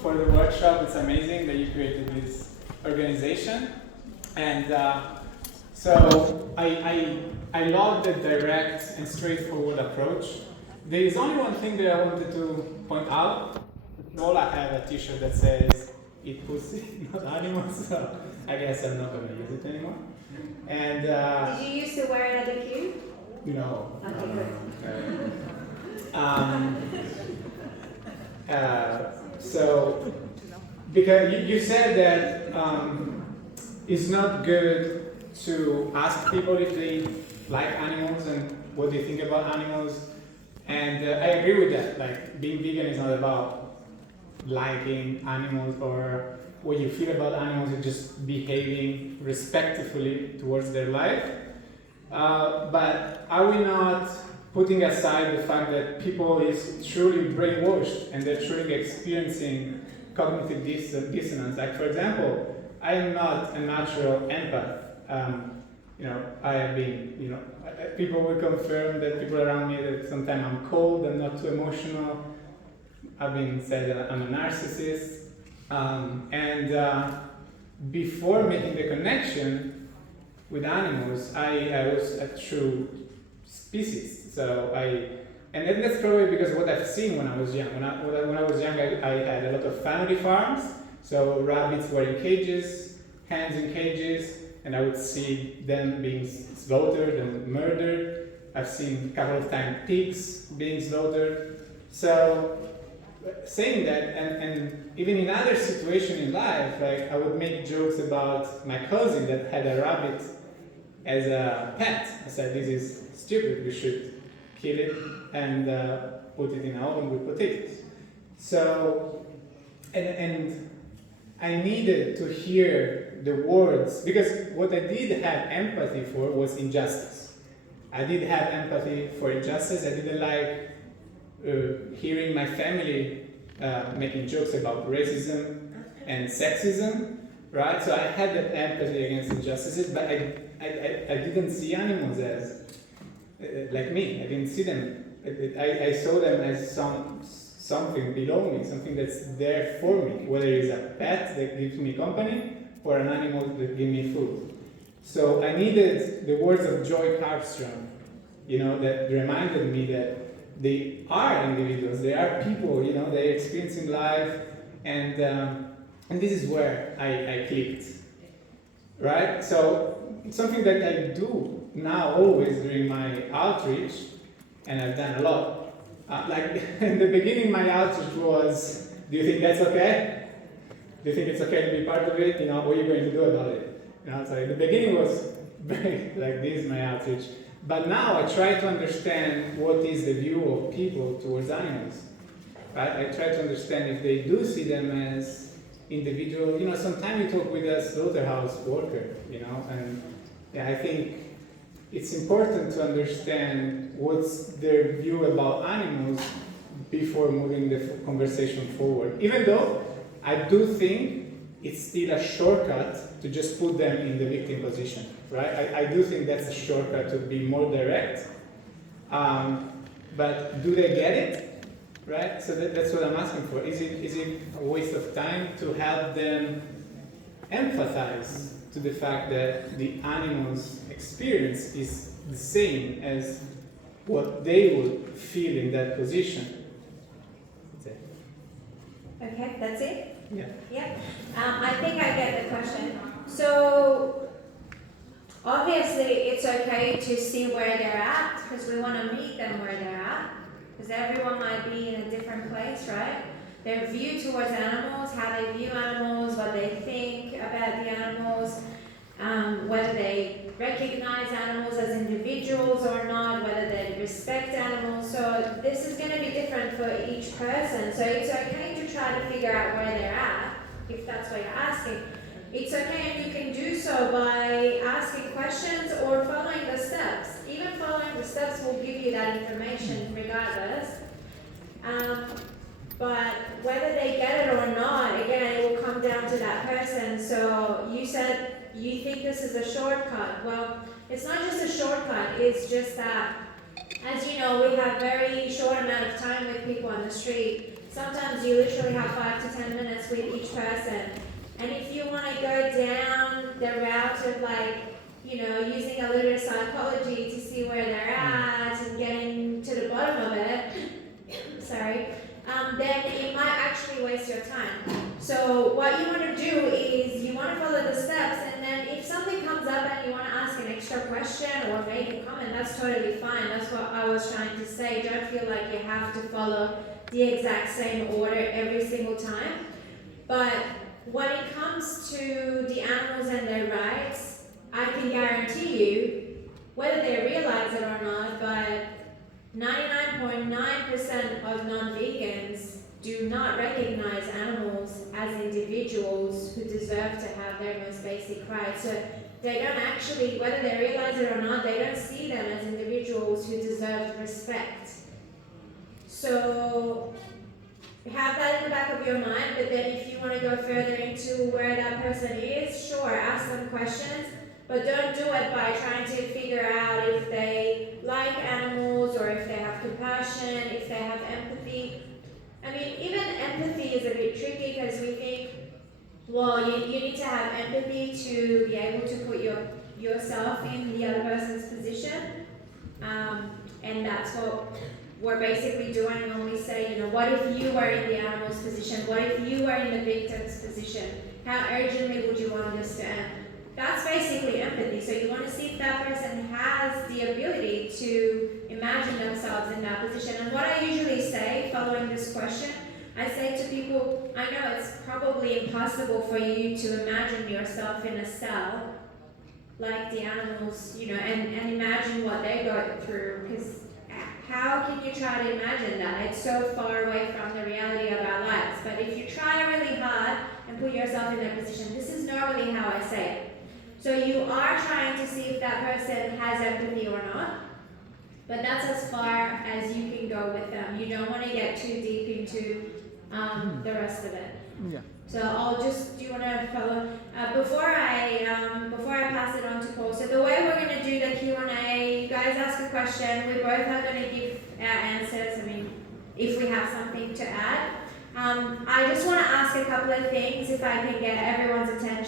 for the workshop. It's amazing that you created this organization, and so I love the direct and straightforward approach. There is only one thing that I wanted to point out. All I have a T-shirt that says "Eat pussy, not animals," so I guess I'm not going to use it anymore. And did you used to wear it at the queue? No. Okay, so, because you said that it's not good to ask people if they like animals and what they think about animals, and I agree with that. Like, being vegan is not about liking animals or what you feel about animals, it's just behaving respectfully towards their life. But are we not putting aside the fact that people is truly brainwashed and they're truly experiencing cognitive dissonance? Like, for example, I am not a natural empath. I have been, people will confirm that people around me that sometimes I'm cold and not too emotional. I've been said that I'm a narcissist. Before making the connection with animals, I was a true speciesist. And that's probably because of what I've seen when I was young. When I was young, I had a lot of family farms. So rabbits were in cages, hens in cages, and I would see them being slaughtered and murdered. I've seen a couple of times pigs being slaughtered. So saying that, and even in other situations in life, like I would make jokes about my cousin that had a rabbit as a pet. I said, this is stupid, we should kill it and put it in an oven with potatoes. So, and I needed to hear the words, because what I did have empathy for was injustice. I did have empathy for injustice. I didn't like hearing my family making jokes about racism and sexism, right? So I had that empathy against injustices, but I didn't see animals as like me. I didn't see them. I saw them as something below me, something that's there for me, whether it's a pet that gives me company or an animal that gives me food. So I needed the words of Joy Carpstrom, that reminded me that they are individuals, they are people, they're experiencing life, and this is where I clicked, right? So something that I do now always during my outreach, and I've done a lot. Like in the beginning, my outreach was, do you think that's okay? Do you think it's okay to be part of it? What are you going to do about it? So in the beginning was very like this, my outreach. But now I try to understand what is the view of people towards animals, right? I try to understand if they do see them as individual. Sometimes you talk with a slaughterhouse worker, and I think it's important to understand what's their view about animals before moving the conversation forward. Even though I do think it's still a shortcut to just put them in the victim position, right? I do think that's a shortcut to be more direct. But do they get it, right? So that's what I'm asking for. Is it a waste of time to help them empathize to the fact that the animal's experience is the same as what they would feel in that position? That's it. Okay, that's it? Yeah. Yeah. I think I get the question. So, obviously, it's okay to see where they're at, because we want to meet them where they're at, because everyone might be in a different place, right? Their view towards animals, how they view animals, what they think about the animals, whether they recognize animals as individuals or not, whether they respect animals. So this is going to be different for each person. So it's okay to try to figure out where they're at, if that's what you're asking. It's okay, and you can do so by asking questions or following the steps. Even following the steps will give you that information regardless. But whether they get it or not, again, it will come down to that person. So you said you think this is a shortcut. Well, it's not just a shortcut, it's just that, as you know, we have very short amount of time with people on the street. sometimes you literally have 5 to 10 minutes with each person. And if you want to go down the route of using a little bit of psychology to see where they're at and getting to the bottom of it, sorry, then it might actually waste your time. So what you want to do is you want to follow the steps, and then if something comes up and you want to ask an extra question or make a comment, that's totally fine. That's what I was trying to say. Don't feel like you have to follow the exact same order every single time. But when it comes to the animals and their rights, I can guarantee you, whether they realize it or not, but 99.9% of non-vegans do not recognize animals as individuals who deserve to have their most basic rights. So they don't actually, whether they realize it or not, they don't see them as individuals who deserve respect. So have that in the back of your mind, but then if you want to go further into where that person is, sure, ask them questions, but don't do it by trying to figure out if they like animals or if they have compassion, if they have empathy. I mean, even empathy is a bit tricky because we think, well, you need to have empathy to be able to put yourself in the other person's position, and that's what we're basically doing when we say, what if you were in the animal's position? What if you were in the victim's position? How urgently would you want this to end? That's basically empathy. So you want to see if that person has the ability to imagine themselves in that position. And what I usually say following this question, I say to people, I know it's probably impossible for you to imagine yourself in a cell like the animals, and imagine what they go through, because how can you try to imagine that? It's so far away from the reality of our lives. But if you try really hard and put yourself in their position, this is normally how I say it. So you are trying to see if that person has empathy or not, but that's as far as you can go with them. You don't want to get too deep into the rest of it. Yeah. So do you want to follow? Before I pass it on to Paul, so the way we're going to do the Q&A, you guys ask a question, we both are going to give our answers, if we have something to add. I just want to ask a couple of things if I can get everyone's attention.